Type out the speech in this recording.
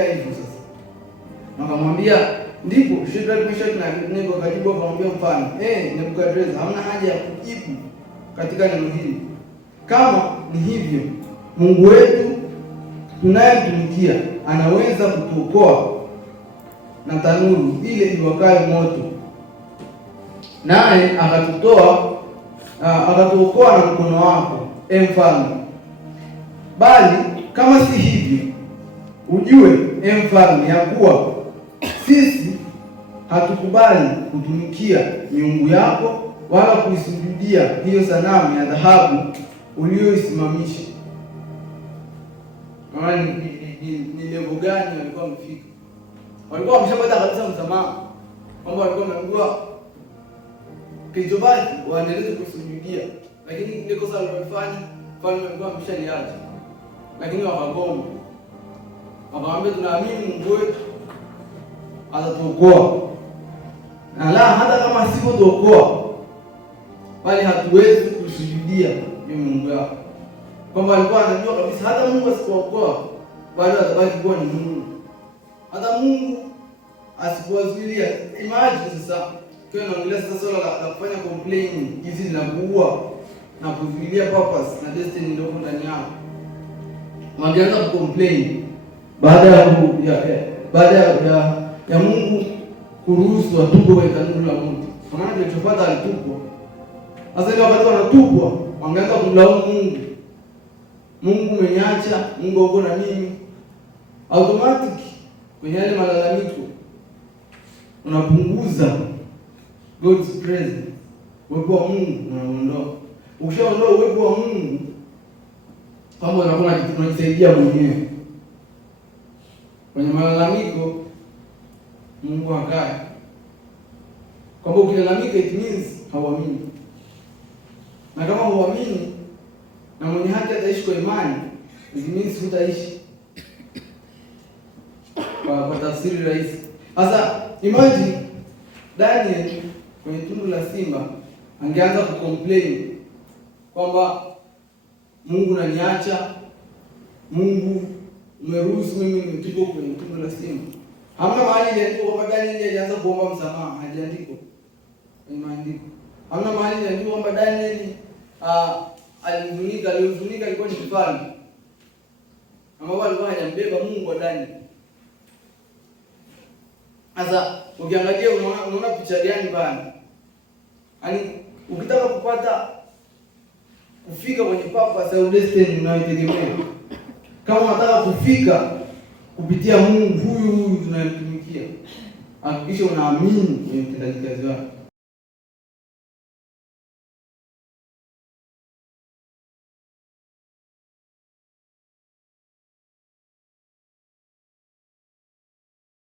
akamwambia hivyo sasa. Akamwambia ndipo Shadraka, Meshaki na Abednego akajibu akamwambia mfalme, Nebukadreza, hamna haja ya kujibu katika neno hili. Kama ni hivyo, Mungu wetu tunayemtumikia anaweza kutuokoa na tanuru ile iwakayo moto, naye akatuokoa na mkono wako, mfalme. Bali kama si hivyo, ujue mfalme, ya kuwa sisi hatukubali kutumikia miungu yako wala kuisujudia hiyo sanamu ya dhahabu uliyoisimamisha. Maana ni level gani walikuwa wamefika? Walikuwa wameshapata kabisa msamaha, kwamba walikuwa wameambiwa kilichobaki waendelee kusujudia, lakini ile kosa walilofanya mfalme alikuwa ameshaliacha, lakini wakagoma. Wakamwambia tunaamini Mungu wetu atatuokoa, na la hata kama asipotuokoa, bali hatuwezi kusujudia hiyo Mungu yako. Kwamba alikuwa anajua kabisa hata Mungu asipookoa bado atabaki kuwa ni Mungu. Hata Mungu asipowazuilia. Imagine sasa kwa naongelea sasa swala la kufanya complain hizi zinakuua na kuzuilia purpose na destiny ndio ndani yako. Wangeanza kucomplain baada ya Mungu kuruhusu watupwe kwenye tanuru la moto. Kwa maana kilichofuata alitupwa. Sasa ile wakati wanatupwa, wangeanza kumlaumu Mungu. Mungu umeniacha, Mungu uko na mimi. Automatic kwenye yale malalamiko unapunguza God's presence. Uwepo wa Mungu unaondoa. Ukishaondoa uwepo wa Mungu, kama unakuwa unajisaidia mwenyewe. Kwenye malalamiko Mungu akae. Kwamba ukilalamika it means hauamini. Na kama huamini na mwenye haki ataishi kwa imani, it means hutaishi. Kwa tafsiri rahisi. Sasa imagine Daniel kwenye tundu la simba angeanza kucomplain kwamba Mungu unaniacha, Mungu umeruhusu mimi nitupwe kwenye tundu la simba. Hamna mahali iliandikwa kwamba Daniel alianza kuomba msamaha, haijaandikwa kwenye maandiko. Hamna mahali iliandikwa kwamba Daniel alihuzunika alikuwa ni mfalme, ambapo alikuwa hajambeba Mungu wa Daniel. Sasa ukiangalia unaona picha gani bana? Yaani ukitaka kufika kwenye purpose au destiny unayotegemea, kama unataka kufika kupitia Mungu huyu tunayemtumikia, hakikisha unaamini kwenye utendaji kazi wake.